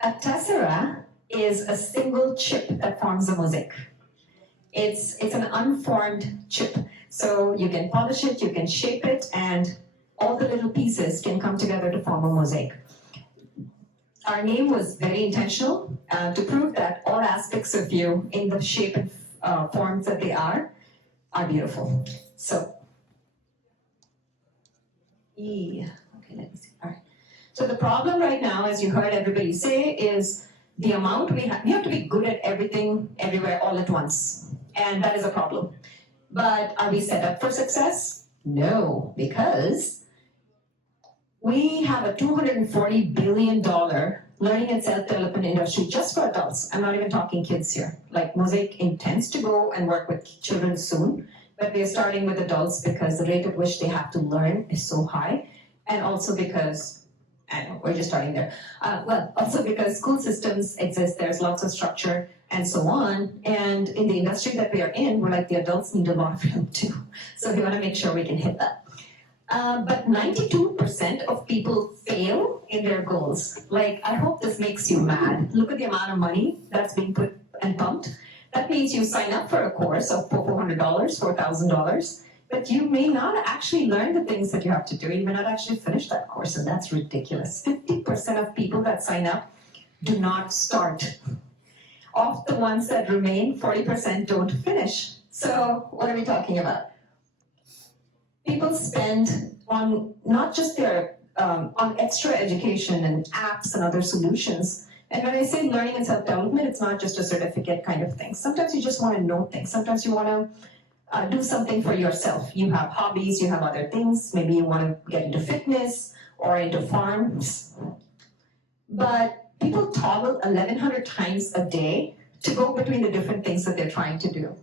A tessera is a single chip that forms a mosaic. It's an unformed chip. So you can polish it, you can shape it, and all the little pieces can come together to form a mosaic. Our name was very intentional to prove that all aspects of you in the shape and forms that they are beautiful. So, okay, let me see. All right. So the problem right now, as you heard everybody say, is the amount we have to be good at everything, everywhere, all at once. And that is a problem. But are we set up for success? No, because we have a $240 billion learning and self-development industry just for adults. I'm not even talking kids here. Like MOSaiC intends to go and work with children soon, but we're starting with adults because the rate at which they have to learn is so high. And also because, I don't know, we're just starting there. Also because school systems exist, there's lots of structure and so on. And in the industry that we are in, we're like the adults need a lot of help too. So we want to make sure we can hit that. But 92% of people fail in their goals. Like, I hope this makes you mad. Look at the amount of money that's being put and pumped. That means you sign up for a course of $400, $4,000, but you may not actually learn the things that you have to do. You may not actually finish that course, and that's ridiculous. 50% of people that sign up do not start. Of the ones that remain, 40% don't finish. So what are we talking about? People spend on not just their on extra education and apps and other solutions. And when I say learning and self-development, it's not just a certificate kind of thing. Sometimes you just want to know things. Sometimes you want to do something for yourself. You have hobbies, you have other things. Maybe you want to get into fitness or into farms. But people toggle 1,100 times a day to go between the different things that they're trying to do.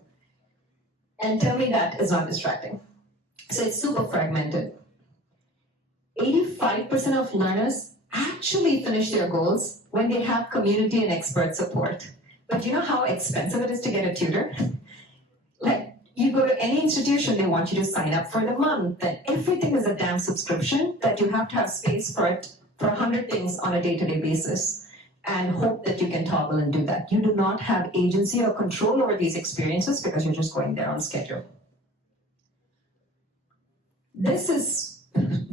And tell me that is not distracting. So it's super fragmented. 85% of learners actually finish their goals when they have community and expert support. But you know how expensive it is to get a tutor? Like, you go to any institution, they want you to sign up for the month, and everything is a damn subscription that you have to have space for it for 100 things on a day-to-day basis and hope that you can toggle and do that. You do not have agency or control over these experiences because you're just going there on schedule. This is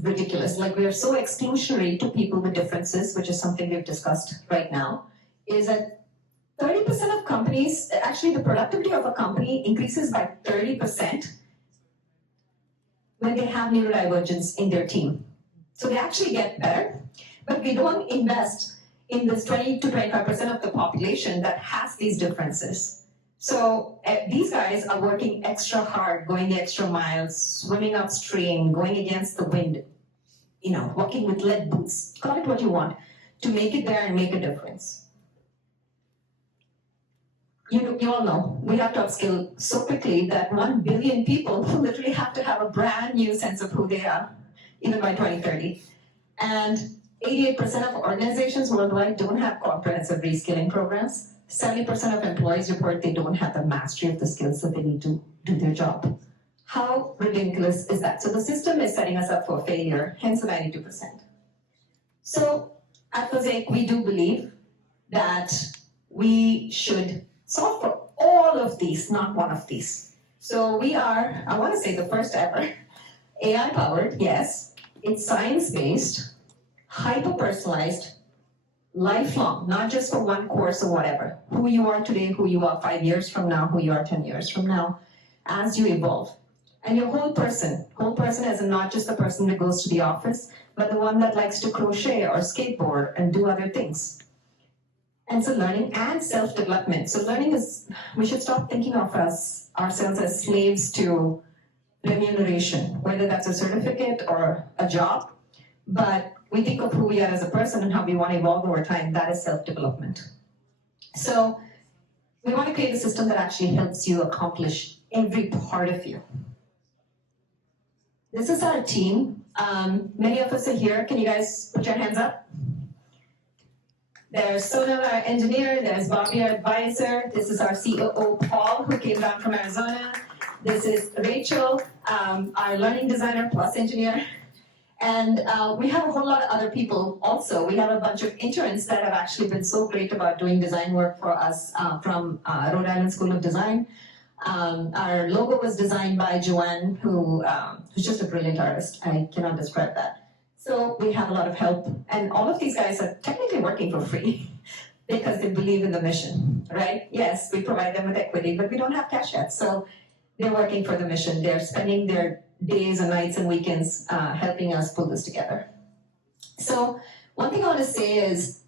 ridiculous. Like, we are so exclusionary to people with differences, which is something we've discussed right now, is that 30% of companies, actually the productivity of a company increases by 30% when they have neurodivergence in their team. So they actually get better, but we don't invest in this 20 to 25% of the population that has these differences. So these guys are working extra hard, going the extra miles, swimming upstream, going against the wind, you know, walking with lead boots, call it what you want, to make it there and make a difference. You all know, we have to upskill so quickly that 1 billion people literally have to have a brand new sense of who they are, even by 2030. And 88% of organizations worldwide don't have comprehensive reskilling programs. 70% of employees report they don't have the mastery of the skills that they need to do their job. How ridiculous is that? So the system is setting us up for failure, hence the 92%. So at MOSaiC, we do believe that we should solve for all of these, not one of these. So we are, I want to say, the first ever AI-powered, yes, it's science-based, hyper-personalized, lifelong, not just for one course or whatever. Who you are today, who you are 5 years from now, who you are 10 years from now, as you evolve. And your whole person as in not just the person that goes to the office, but the one that likes to crochet or skateboard and do other things. And so learning and self-development. So learning is, we should stop thinking of ourselves as slaves to remuneration, whether that's a certificate or a job. But we think of who we are as a person and how we want to evolve over time. That is self-development. So we want to create a system that actually helps you accomplish every part of you. This is our team. Many of us are here. Can you guys put your hands up? There's Sonal, our engineer. There's Bobby, our advisor. This is our COO, Paul, who came down from Arizona. This is Rachel, our learning designer plus engineer. And we have a whole lot of other people also. We have a bunch of interns that have actually been so great about doing design work for us from Rhode Island School of Design. Our logo was designed by Joanne, who's just a brilliant artist. I cannot describe that. So we have a lot of help, and all of these guys are technically working for free because they believe in the mission, right? Yes, we provide them with equity, but we don't have cash yet. So they're working for the mission. They're spending their days and nights and weekends helping us pull this together. So one thing I want to say is,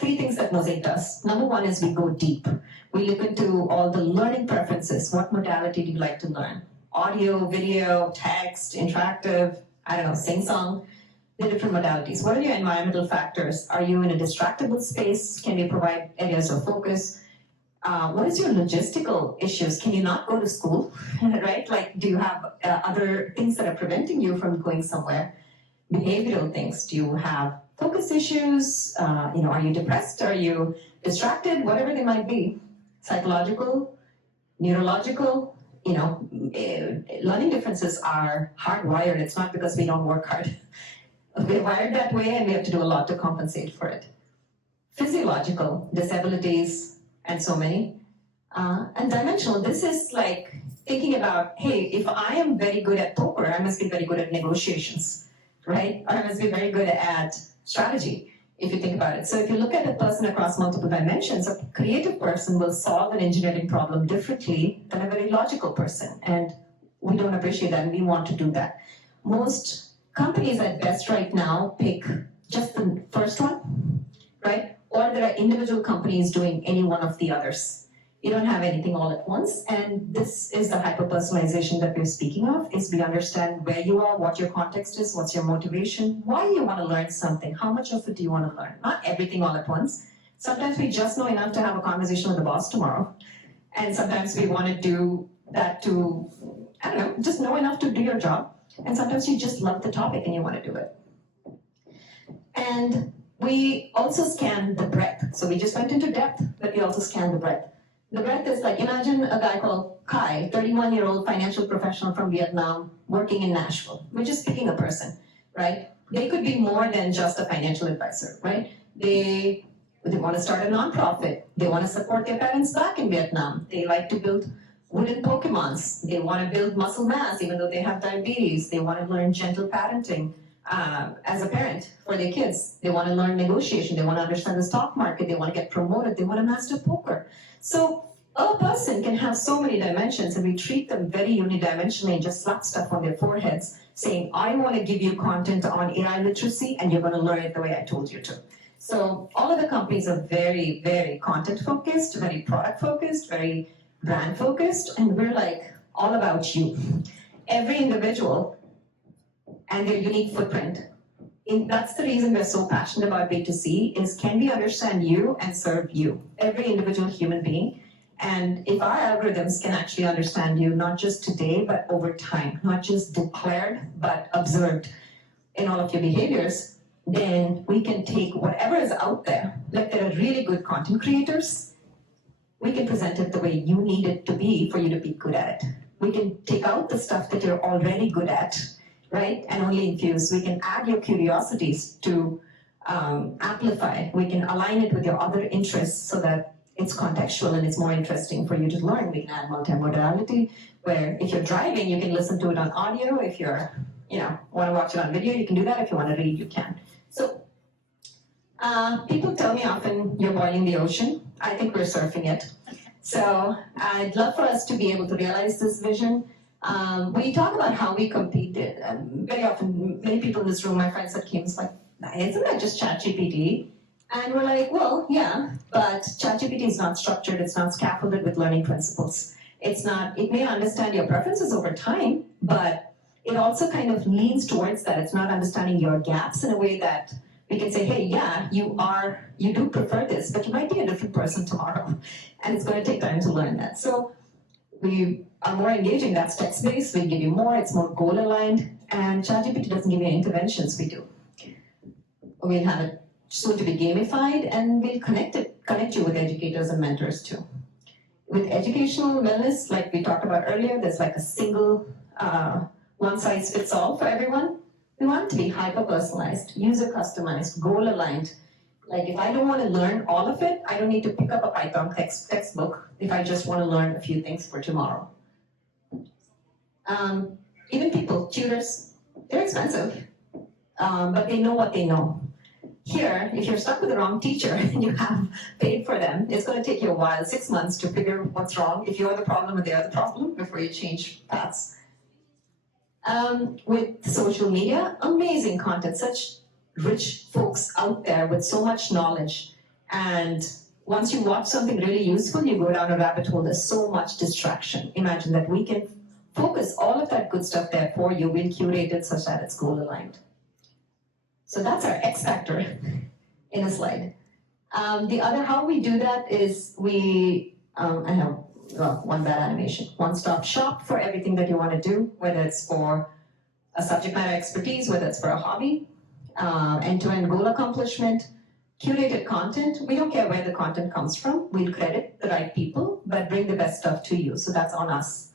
three things that MOSaiC does. Number one is we go deep. We look into all the learning preferences. What modality do you like to learn? Audio, video, text, interactive, I don't know, sing-song, the different modalities. What are your environmental factors? Are you in a distractible space? Can you provide areas of focus? What is your logistical issues? Can you not go to school, right? Like, do you have other things that are preventing you from going somewhere? Behavioral things. Do you have focus issues? Are you depressed? Are you distracted? Whatever they might be. Psychological, neurological, learning differences are hardwired. It's not because we don't work hard. We're wired that way and we have to do a lot to compensate for it. Physiological, disabilities, and so many. And dimensional, this is like thinking about, hey, if I am very good at poker, I must be very good at negotiations, right? Or I must be very good at strategy, if you think about it. So if you look at a person across multiple dimensions, a creative person will solve an engineering problem differently than a very logical person. And we don't appreciate that, and we want to do that. Most companies at best right now pick just the first one, right? Or there are individual companies doing any one of the others. You don't have anything all at once, and this is the hyper-personalization that we're speaking of, is we understand where you are, what your context is, what's your motivation, why you want to learn something, how much of it do you want to learn? Not everything all at once. Sometimes we just know enough to have a conversation with the boss tomorrow, and sometimes we want to do that to, I don't know, just know enough to do your job, and sometimes you just love the topic and you want to do it. And we also scan the breadth. So we just went into depth, but we also scan the breadth. The breadth is like, imagine a guy called Kai, 31-year-old financial professional from Vietnam, working in Nashville. We're just picking a person, right? They could be more than just a financial advisor, right? They want to start a nonprofit. They want to support their parents back in Vietnam. They like to build wooden Pokemons. They want to build muscle mass, even though they have diabetes. They want to learn gentle parenting. As a parent for their kids. They want to learn negotiation, they want to understand the stock market, they want to get promoted, they want to master poker. So a person can have so many dimensions, and we treat them very unidimensionally and just slap stuff on their foreheads saying, I want to give you content on AI literacy and you're going to learn it the way I told you to. So all of the companies are very, very content focused, very product focused, very brand focused, and we're like all about you. Every individual and their unique footprint. That's the reason we're so passionate about B2C, is can we understand you and serve you, every individual human being? And if our algorithms can actually understand you, not just today, but over time, not just declared, but observed in all of your behaviors, then we can take whatever is out there, like there are really good content creators, we can present it the way you need it to be for you to be good at it. We can take out the stuff that you're already good at, right? And only infuse. We can add your curiosities to amplify. We can align it with your other interests so that it's contextual and it's more interesting for you to learn. We can add multimodality, where if you're driving, you can listen to it on audio. If you're, want to watch it on video, you can do that. If you want to read, you can. So people tell me often, you're boiling the ocean. I think we're surfing it. So I'd love for us to be able to realize this vision. We talk about how we compete. Very often, many people in this room, my friends that came, it's like, isn't that just ChatGPT? And we're like, well, yeah, but ChatGPT is not structured, it's not scaffolded with learning principles. It may understand your preferences over time, but it also kind of leans towards that. It's not understanding your gaps in a way that we can say, hey, yeah, you do prefer this, but you might be a different person tomorrow. And it's going to take time to learn that. So we are more engaging, that's text-based, we give you more, it's more goal-aligned, and ChatGPT doesn't give you interventions, we do. We'll have it soon to be gamified, and we'll connect you with educators and mentors too. With educational wellness, like we talked about earlier, there's like a single one-size-fits-all for everyone. We want it to be hyper-personalized, user-customized, goal-aligned. Like if I don't want to learn all of it, I don't need to pick up a Python textbook if I just want to learn a few things for tomorrow. Even people, tutors, they're expensive, but they know what they know. Here, if you're stuck with the wrong teacher and you have paid for them, it's going to take you a while, 6 months, to figure what's wrong, if you're the problem or they're the problem, before you change paths. With social media, amazing content, such rich folks out there with so much knowledge. And once you watch something really useful, you go down a rabbit hole. There's so much distraction. Imagine that we can focus all of that good stuff there for you. We'll curate it such that it's goal aligned. So that's our X factor in a slide. The other how we do that is I have one bad animation. One-stop shop for everything that you want to do, whether it's for a subject matter expertise, whether it's for a hobby, end-to-end goal accomplishment, curated content. We don't care where the content comes from. We'll credit the right people, but bring the best stuff to you. So that's on us.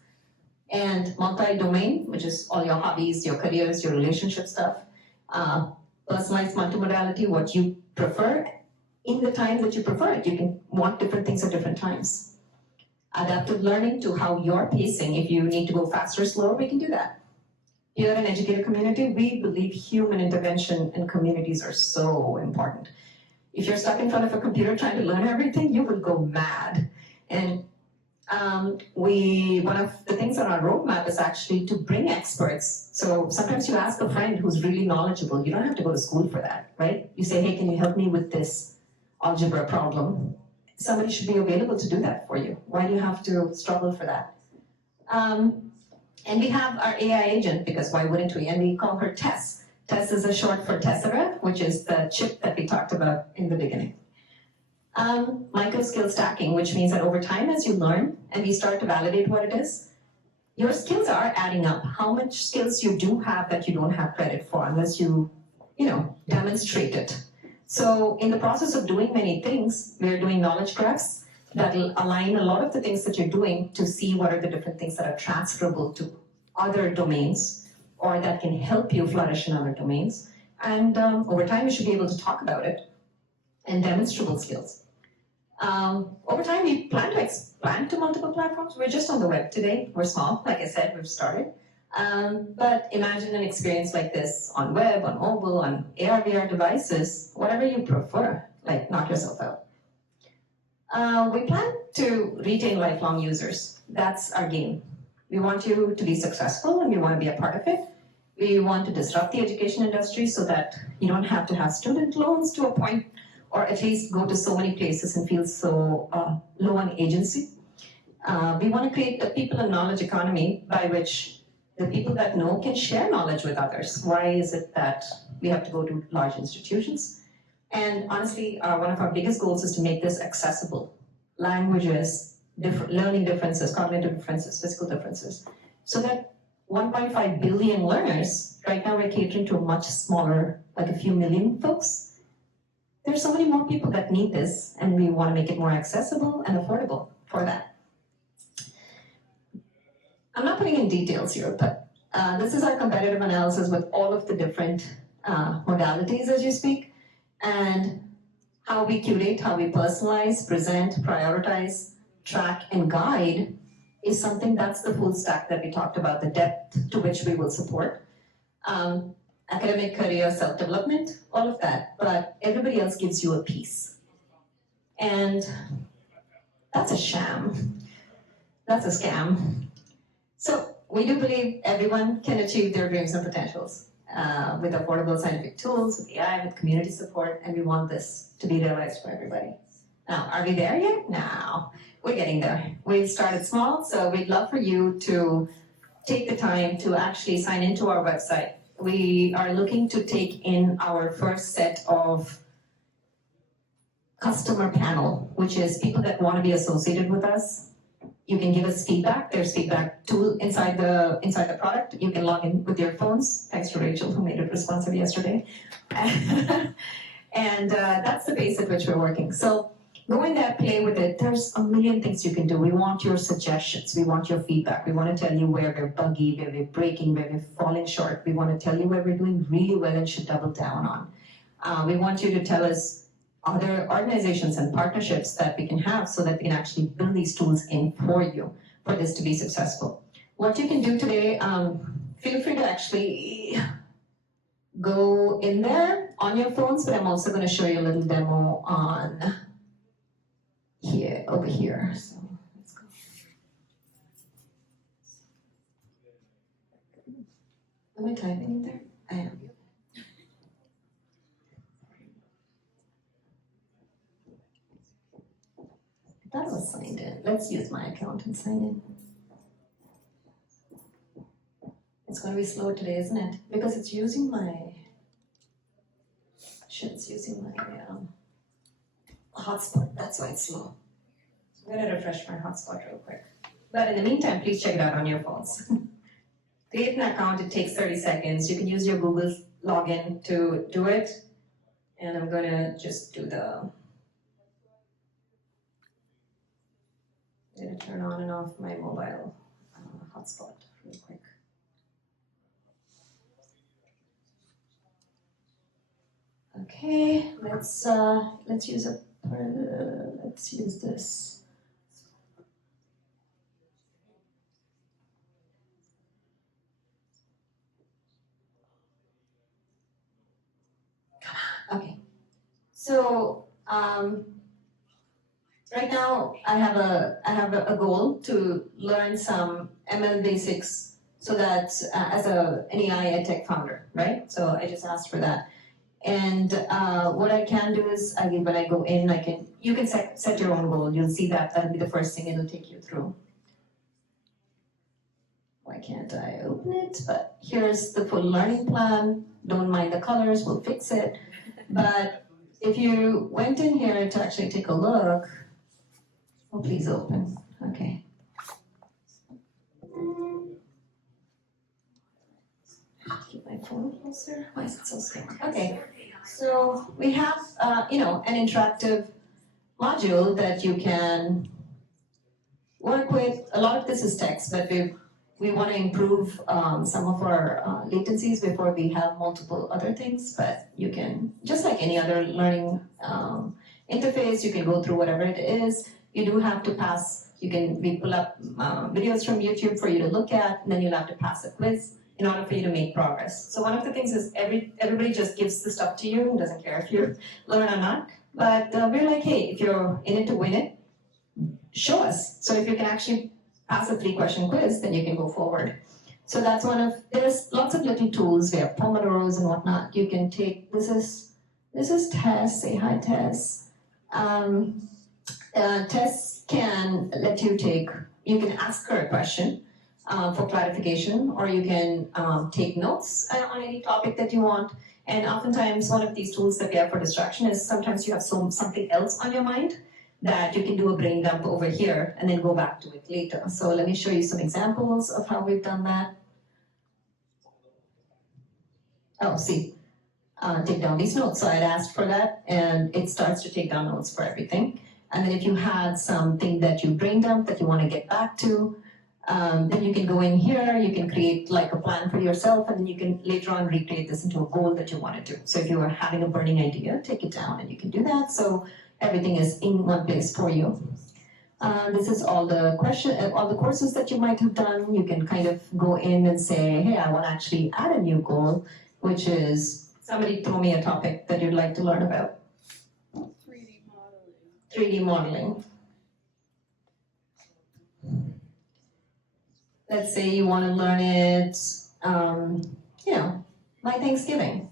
And multi-domain, which is all your hobbies, your careers, your relationship stuff. Personalized multimodality, what you prefer in the time that you prefer it. You can want different things at different times. Adaptive learning to how you're pacing. If you need to go faster or slower, we can do that. Here in educator community, we believe human intervention and communities are so important. If you're stuck in front of a computer trying to learn everything, you will go mad. And one of the things on our roadmap is actually to bring experts. So sometimes you ask a friend who's really knowledgeable. You don't have to go to school for that, right? You say, hey, can you help me with this algebra problem? Somebody should be available to do that for you. Why do you have to struggle for that? And we have our AI agent, because why wouldn't we? And we call her Tess. Tess is a short for Tessera, which is the chip that we talked about in the beginning. Micro-skill stacking, which means that over time as you learn and we start to validate what it is, your skills are adding up. How much skills you do have that you don't have credit for unless you demonstrate it. So in the process of doing many things, we're doing knowledge graphs that will align a lot of the things that you're doing to see what are the different things that are transferable to other domains or that can help you flourish in other domains. And over time, you should be able to talk about it and demonstrable skills. Over time, we plan to expand to multiple platforms. We're just on the web today. We're small, like I said, we've started. But imagine an experience like this on web, on mobile, on AR, VR devices, whatever you prefer, like knock yourself out. We plan to retain lifelong users. That's our game. We want you to be successful and we want to be a part of it. We want to disrupt the education industry so that you don't have to have student loans to a point, or at least go to so many places and feel so low on agency. We want to create a people and knowledge economy by which the people that know can share knowledge with others. Why is it that we have to go to large institutions? And honestly, one of our biggest goals is to make this accessible. Languages, learning differences, cognitive differences, physical differences. So that 1.5 billion learners, right now we're catering to a much smaller, like a few million folks. There's so many more people that need this, and we want to make it more accessible and affordable for that. I'm not putting in details here, but this is our competitive analysis with all of the different modalities as you speak, and how we curate, how we personalize, present, prioritize, track, and guide is something that's the full stack that we talked about, the depth to which we will support. Academic, career, self-development, all of that, but everybody else gives you a piece. And that's a sham. That's a scam. So we do believe everyone can achieve their dreams and potentials with affordable scientific tools, with AI, with community support, and we want this to be realized for everybody. Now, are we there yet? No, we're getting there. We've started small, so we'd love for you to take the time to actually sign into our website. We are looking to take in our first set of customer panel, which is people that want to be associated with us. You can give us feedback. There's feedback tool inside the product. You can log in with your phones. Thanks to Rachel who made it responsive yesterday. And that's the pace at which we're working. So Go in there, play with it. There's a million things you can do. We want your suggestions. We want your feedback. We want to tell you where we're buggy, where we're breaking, where we're falling short. We want to tell you where we're doing really well and should double down on. We want you to tell us other organizations and partnerships that we can have so that we can actually build these tools in for you for this to be successful. What you can do today, feel free to actually go in there on your phones, but I'm also going to show you a little demo on here, over here. So let's go. Am I typing in there? I am. That was signed in. Let's use my account and sign in. It's going to be slow today, isn't it? Because it's using my, it's using my hotspot. That's why it's slow. So I'm going to refresh my hotspot real quick. But in the meantime, please check it out on your phones. Create an account, it takes 30 seconds. You can use your Google login to do it. And I'm going to just do the, I'm going to turn on and off my mobile hotspot real quick. Okay, let's use this. Okay, so right now I have a goal to learn some ML basics so that as an AI tech founder, right? So I just asked for that. And what I can do is, when I go in, you can set your own goal. You'll see that that'll be the first thing it'll take you through. Why can't I open it? But here's the full learning plan. Don't mind the colors, we'll fix it. But if you went in here to actually take a look, oh, please open. Okay. Keep my phone closer. Why is it so slow? Okay. So we have, an interactive module that you can work with. A lot of this is text, but we want to improve some of our latencies before we have multiple other things. But you can, just like any other learning interface, you can go through whatever it is. You do have to pass. We pull up videos from YouTube for you to look at, and then you'll have to pass a quiz in order for you to make progress. So one of the things is everybody just gives the stuff to you and doesn't care if you learn or not. But we're like, hey, if you're in it to win it, show us. So if you can actually pass a 3-question quiz, then you can go forward. So that's there's lots of little tools. We have Pomodoros and whatnot. You can take, this is Tess, say hi Tess. Tess can let you can ask her a question for clarification, or you can take notes on any topic that you want. And oftentimes one of these tools that we have for distraction is sometimes you have something else on your mind that you can do a brain dump over here and then go back to it later. So let me show you some examples of how we've done that. Oh, see, take down these notes. So I'd asked for that, and it starts to take down notes for everything. And then if you had something that you brain dump that you want to get back to, then you can go in here, you can create like a plan for yourself, and then you can later on recreate this into a goal that you want to do. So if you are having a burning idea, take it down and you can do that. So everything is in one place for you. This is all the courses that you might have done. You can kind of go in and say, hey, I want to actually add a new goal, which is, somebody throw me a topic that you'd like to learn about. 3D modeling. 3D modeling. Let's say you want to learn it, by Thanksgiving.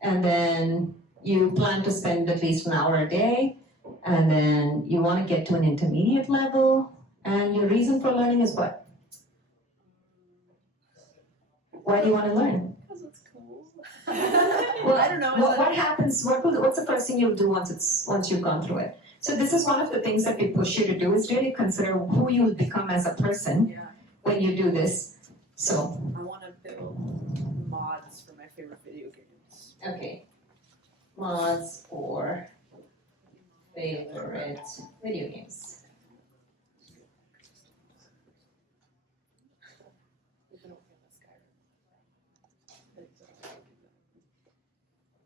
And then you plan to spend at least an hour a day, and then you want to get to an intermediate level, and your reason for learning is what? Why do you want to learn? Because it's cool. Well, I don't know. What happens? What's the first thing you'll do once you've gone through it? So this is one of the things that we push you to do, is really consider who you will become as a person when you do this. So I want to build mods for my favorite video games. okay, mods for favorite video games.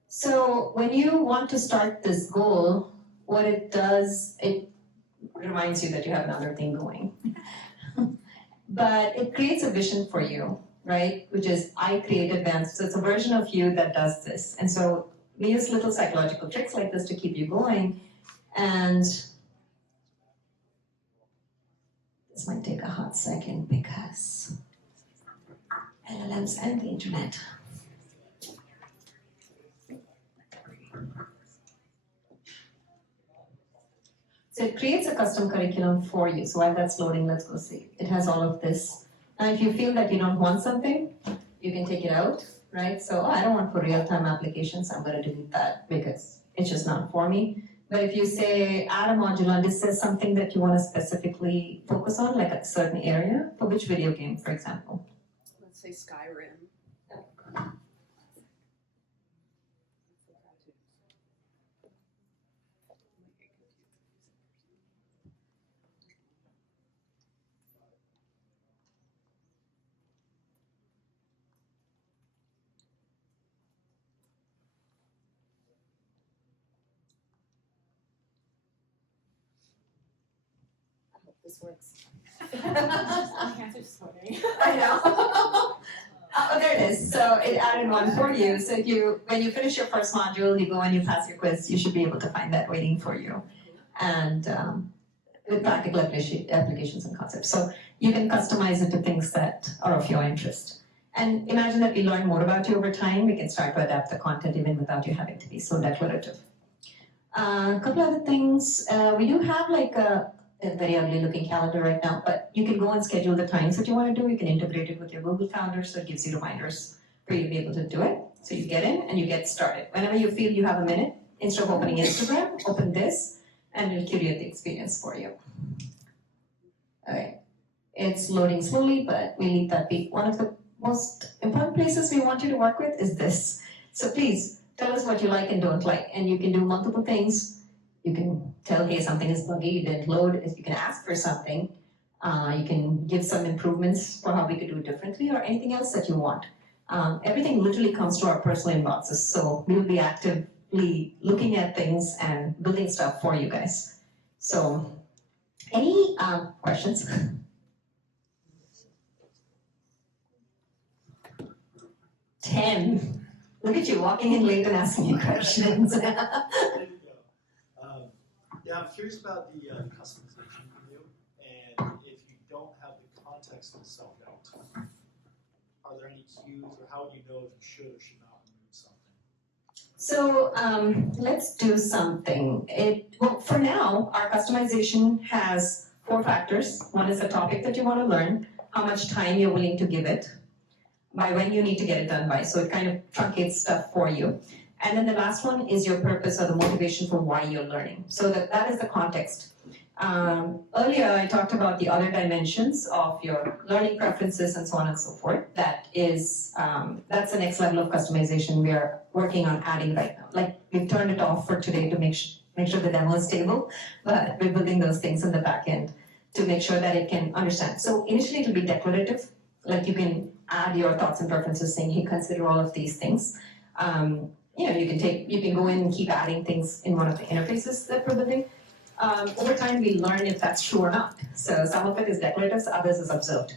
So when you want to start this goal, what it does, it reminds you that you have another thing going. But it creates a vision for you, right? Which is I create advanced. So it's a version of you that does this. And so we use little psychological tricks like this to keep you going. And this might take a hot second because LLMs and the internet. So it creates a custom curriculum for you. So while that's loading, let's go see. It has all of this. Now, if you feel that you don't want something, you can take it out, right? So I don't want for real-time applications. I'm going to delete that because it's just not for me. But if you say add a module and this is something that you want to specifically focus on, like a certain area, for which video game, for example? Let's say Skyrim. This works. I Can't just swimming. know. Oh, there it is. So it added one for you. So when you finish your first module, you go and you pass your quiz, you should be able to find that waiting for you. And with practical applications and concepts. So you can customize it to things that are of your interest. And imagine that we learn more about you over time, we can start to adapt the content even without you having to be so declarative. A couple other things, we do have like a very ugly looking calendar right now, but you can go and schedule the times that you want to do. You can integrate it with your Google Calendar, so it gives you reminders for you to be able to do it. So you get in and you get started. Whenever you feel you have a minute, instead of opening Instagram, open this and it'll curate the experience for you. Okay, it's loading slowly, but we need that be. One of the most important places we want you to work with is this. So please tell us what you like and don't like, and you can do multiple things. You can tell, hey, something is buggy, it didn't load. You can ask for something. You can give some improvements for how we could do it differently or anything else that you want. Everything literally comes to our personal inboxes, so we'll be actively looking at things and building stuff for you guys. So, any questions? 10. Look at you walking in late and asking me questions. Yeah, I'm curious about the customization view, and if you don't have the context itself out, are there any cues, or how would you know if you should or should not remove something? So let's do something. Well, for now, our customization has 4 factors. One is the topic that you want to learn, how much time you're willing to give it, by when you need to get it done by. So it kind of truncates stuff for you. And then the last one is your purpose or the motivation for why you're learning. So that is the context. Earlier, I talked about the other dimensions of your learning preferences and so on and so forth. That's the next level of customization we are working on adding right now. Like, we've turned it off for today to make sure the demo is stable, but we're building those things in the back end to make sure that it can understand. So initially, it'll be declarative. Like, you can add your thoughts and preferences saying, hey, consider all of these things. You can go in and keep adding things in one of the interfaces that we're building. Over time, we learn if that's true or not. So some of it is declarative, others is observed.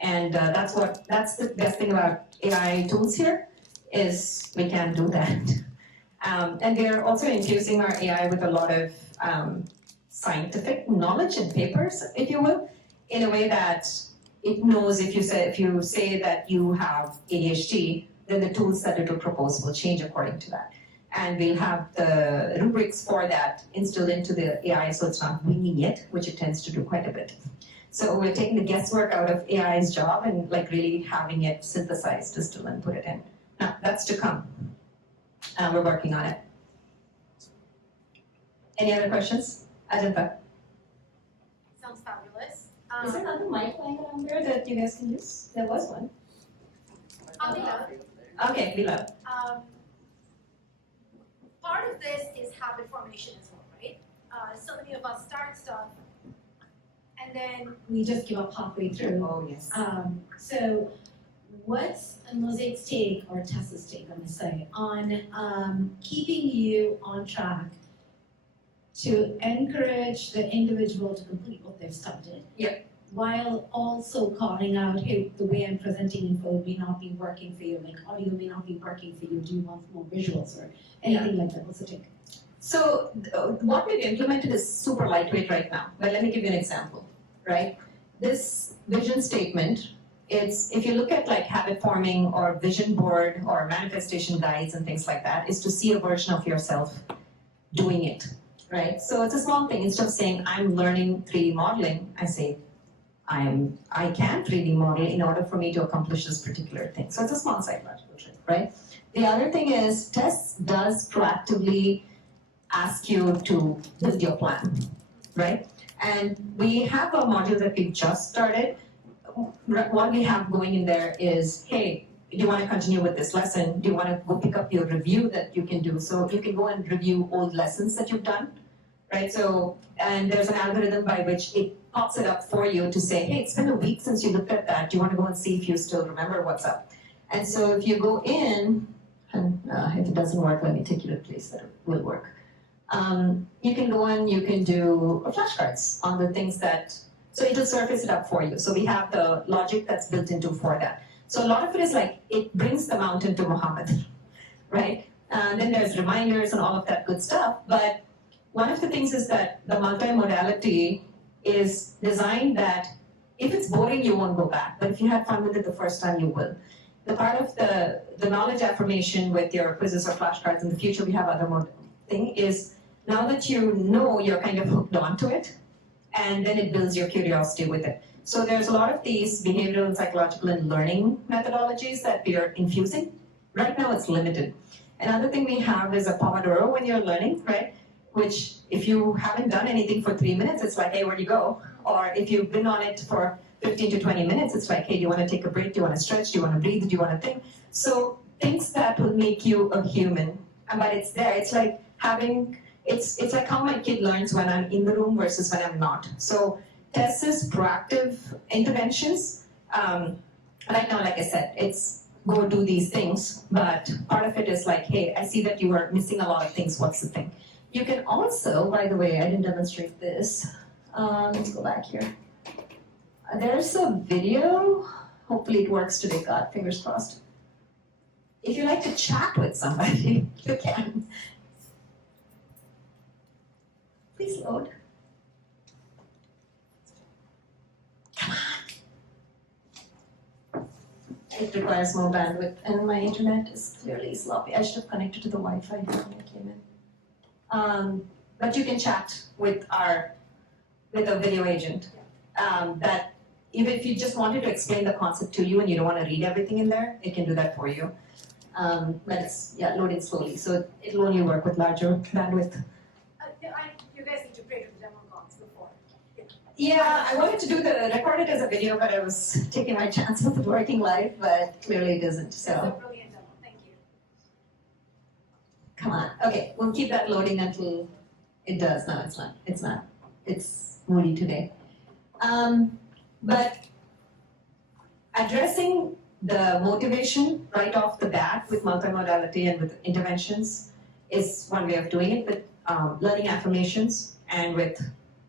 And that's the best thing about AI tools here, is we can do that. And we're also infusing our AI with a lot of scientific knowledge and papers, if you will, in a way that it knows if you say that you have ADHD, then the tools that it will propose will change according to that. And we'll have the rubrics for that instilled into the AI, so it's not winging it, which it tends to do quite a bit. So we're taking the guesswork out of AI's job and like really having it synthesized, distill, and put it in. Now, that's to come. We're working on it. Any other questions? Ajanta. Sounds fabulous. Is there another mic lying around there that you guys can use? There was one. Okay, we love. Part of this is habit formation as well, right? so many of us start stuff, and then we just give up halfway through. Oh, yes. So what's MOSaic's take, or Tessa's take, let me say, on keeping you on track to encourage the individual to complete what they've started? Yep. While also calling out, hey, the way I'm presenting info may not be working for you, like audio may not be working for you, do you want more visuals or anything like that? What's the take? So what we've implemented is super lightweight right now, but let me give you an example, right? This vision statement, it's, if you look at like habit forming or vision board or manifestation guides and things like that, is to see a version of yourself doing it, right? So it's a small thing. Instead of saying, I'm learning 3D modeling, I say, I can 3D model in order for me to accomplish this particular thing. So it's a small psychological trick, right? The other thing is, Tess does proactively ask you to build your plan, right? And we have a module that we've just started. What we have going in there is, hey, do you want to continue with this lesson? Do you want to go pick up your review that you can do? So you can go and review old lessons that you've done, right? So, and there's an algorithm by which it pops it up for you to say, hey, it's been a week since you looked at that. Do you want to go and see if you still remember what's up? And so if you go in, and if it doesn't work, let me take you to a place that it will work. You can go and you can do flashcards on the things that, so it'll surface it up for you. So we have the logic that's built into for that. So a lot of it is like, it brings the mountain to Muhammad, right? Then there's reminders and all of that good stuff. But one of the things is that the multimodality is designed that if it's boring, you won't go back. But if you had fun with it the first time, you will. The part of the knowledge affirmation with your quizzes or flashcards in the future, we have other more thing is, now that you know, you're kind of hooked onto it, and then it builds your curiosity with it. So there's a lot of these behavioral and psychological and learning methodologies that we are infusing. Right now it's limited. Another thing we have is a Pomodoro when you're learning, right? Which if you haven't done anything for 3 minutes, it's like, hey, where'd you go? Or if you've been on it for 15 to 20 minutes, it's like, hey, do you want to take a break? Do you want to stretch? Do you want to breathe? Do you want to think? So things that will make you a human, but it's there. It's like having, it's like how my kid learns when I'm in the room versus when I'm not. So Tess's proactive interventions, right now, like I said, it's go do these things, but part of it is like, hey, I see that you are missing a lot of things, what's the thing? You can also, by the way, I didn't demonstrate this. Let's go back here. There's a video, hopefully it works today, God, fingers crossed. If you like to chat with somebody, you can. Please load. Come on. It requires more bandwidth, and my internet is clearly sloppy. I should have connected to the Wi-Fi when I came in. But you can chat with a video agent. That even if you just wanted to explain the concept to you and you don't want to read everything in there, it can do that for you. But it's loading slowly, so it'll only work with larger bandwidth. You guys need to pray to the demo gods before. Yeah, I wanted to record it as a video, but I was taking my chance with it working live, but clearly it doesn't, That's a so. brilliant demo, thank you. Come on, okay, we'll keep that loading until it does. No, it's not. It's moody today. But addressing the motivation right off the bat with multimodality and with interventions is one way of doing it, with learning affirmations and with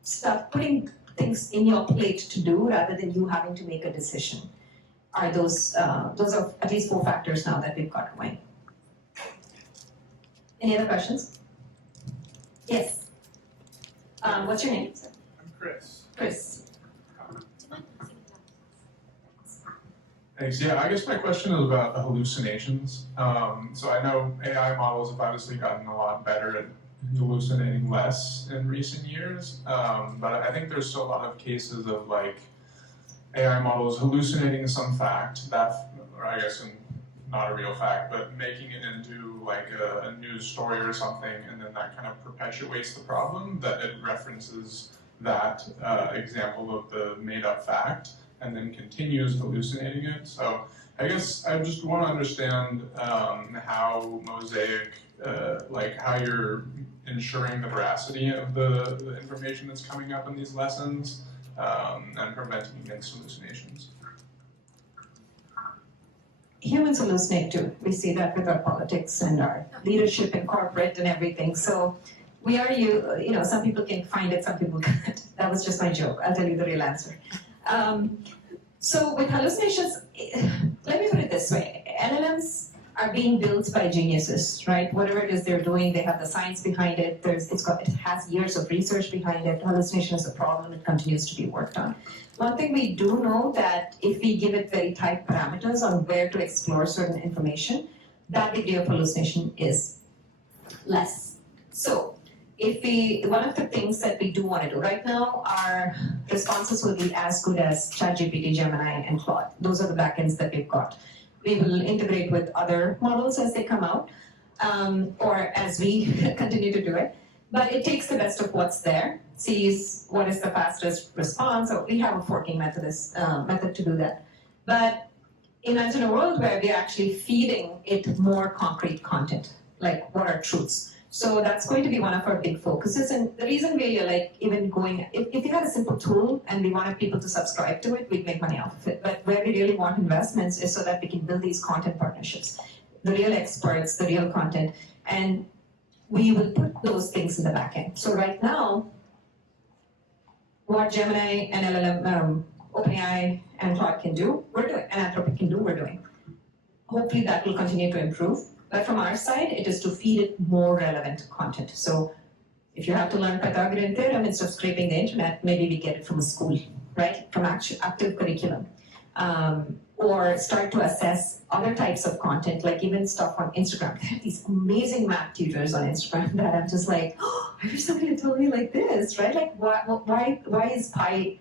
stuff, putting things in your plate to do rather than you having to make a decision. Are those are at least 4 factors now that we've got going. Any other questions? Yes. What's your name? I'm Chris. Chris. Thanks. Yeah, I guess my question is about hallucinations. So I know AI models have obviously gotten a lot better at hallucinating less in recent years, but I think there's still a lot of cases of like AI models hallucinating some fact that, or I guess not a real fact, but making it into like a news story or something, and then that kind of perpetuates the problem that it references that example of the made-up fact, and then continues hallucinating it. So I guess I just want to understand how MOSaiC like how you're ensuring the veracity of the information that's coming up in these lessons, and preventing against hallucinations. Humans hallucinate too. We see that with our politics and our leadership in corporate and everything. So we are, some people can find it, some people can't. That was just my joke. I'll tell you the real answer. So with hallucinations, let me put it this way. LLMs are being built by geniuses, right? Whatever it is they're doing, they have the science behind it. It has years of research behind it. Hallucination is a problem. It continues to be worked on. One thing we do know that if we give it very tight parameters on where to explore certain information, that degree of hallucination is less. So one of the things that we do want to do right now, our responses will be as good as ChatGPT, Gemini, and Claude. Those are the backends that we've got. We will integrate with other models as they come out, or as we continue to do it. But it takes the best of what's there, sees what is the fastest response. So we have a forking method to do that. But imagine a world where we're actually feeding it more concrete content, like what are truths. So that's going to be one of our big focuses. And the reason we are even going, if you had a simple tool and we wanted people to subscribe to it, we'd make money off of it. But where we really want investments is so that we can build these content partnerships, the real experts, the real content, and we will put those things in the back end. So right now, what Gemini and LLM, OpenAI and Claude can do, we're doing, and Anthropic can do, we're doing. Hopefully that will continue to improve. But from our side, it is to feed it more relevant content. So if you have to learn Pythagorean theorem instead of scraping the internet, maybe we get it from a school, right? From active curriculum. Or start to assess other types of content, like even stuff on Instagram. There are these amazing math tutors on Instagram that I'm just like, oh, I wish somebody had told me like this, right? Like, why is pi?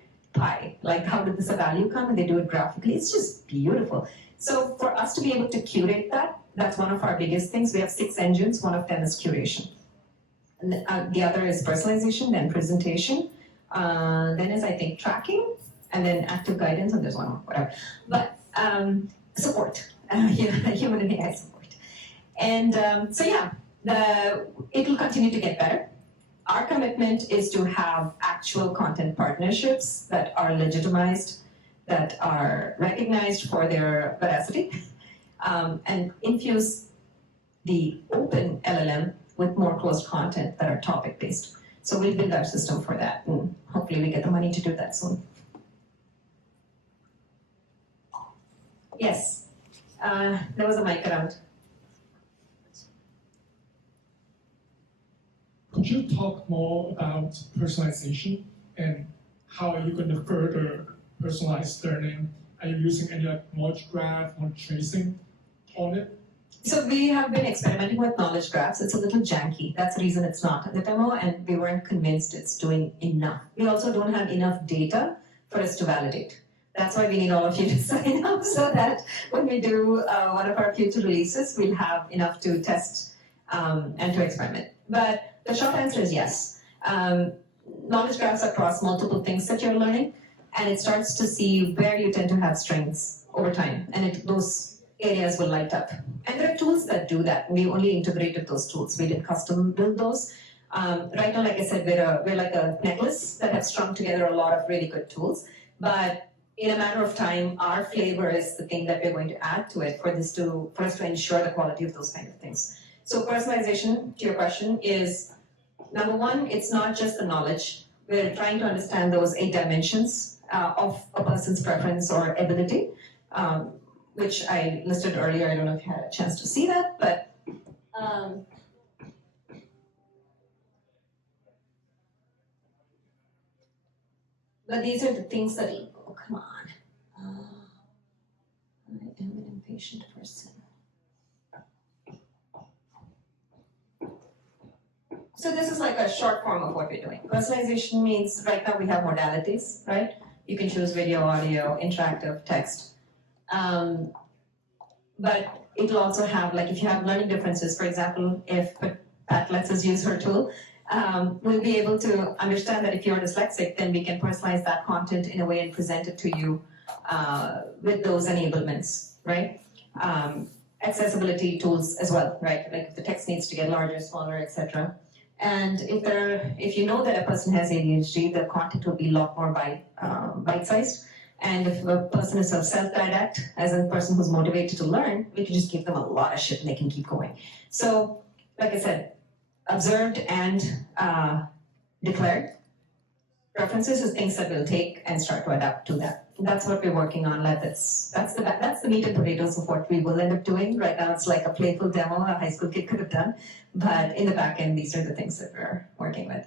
Like, how did this value come? And they do it graphically. It's just beautiful. So for us to be able to curate that, that's one of our biggest things. We have 6 engines. One of them is curation. And the other is personalization, then presentation, then is, I think, tracking, and then active guidance, and there's one more, whatever. But support, human and AI support. And so yeah, it will continue to get better. Our commitment is to have actual content partnerships that are legitimized, that are recognized for their veracity, and infuse the open LLM with more closed content that are topic-based. So we'll build our system for that, and hopefully we get the money to do that soon. Yes, there was a mic around. Could you talk more about personalization and how are you going to further personalized learning? Are you using any knowledge graph or tracing on it? So we have been experimenting with knowledge graphs. It's a little janky. That's the reason it's not in the demo, and we weren't convinced it's doing enough. We also don't have enough data for us to validate. That's why we need all of you to sign up so that when we do one of our future releases, we'll have enough to test and to experiment. But the short answer is yes. Knowledge graphs across multiple things that you're learning, and it starts to see where you tend to have strengths over time, and those areas will light up. And there are tools that do that. We only integrated those tools. We didn't custom build those. Right now, like I said, we're like a necklace that has strung together a lot of really good tools. But in a matter of time, our flavor is the thing that we're going to add to it for us to ensure the quality of those kind of things. So personalization, to your question, is number one, it's not just the knowledge. We're trying to understand those 8 dimensions of a person's preference or ability, which I listed earlier. I don't know if you had a chance to see that, but these are the things that, oh, come on. I am an impatient person. So this is like a short form of what we're doing. Personalization means right now we have modalities, right? You can choose video, audio, interactive, text. But it'll also have, like if you have learning differences, for example, if Pat lets us use her tool, we'll be able to understand that if you're dyslexic, then we can personalize that content in a way and present it to you with those enablements, right? accessibility tools as well, right? Like if the text needs to get larger, smaller, etc. And if you know that a person has ADHD, the content will be a lot more bite-sized. And if a person is sort of self-didact, as a person who's motivated to learn, we can just give them a lot of shit and they can keep going. So, like I said, observed and declared. Preferences is things that we'll take and start to adapt to that. That's what we're working on. That's the meat and potatoes of what we will end up doing. Right now it's like a playful demo a high school kid could have done. But in the back end, these are the things that we're working with.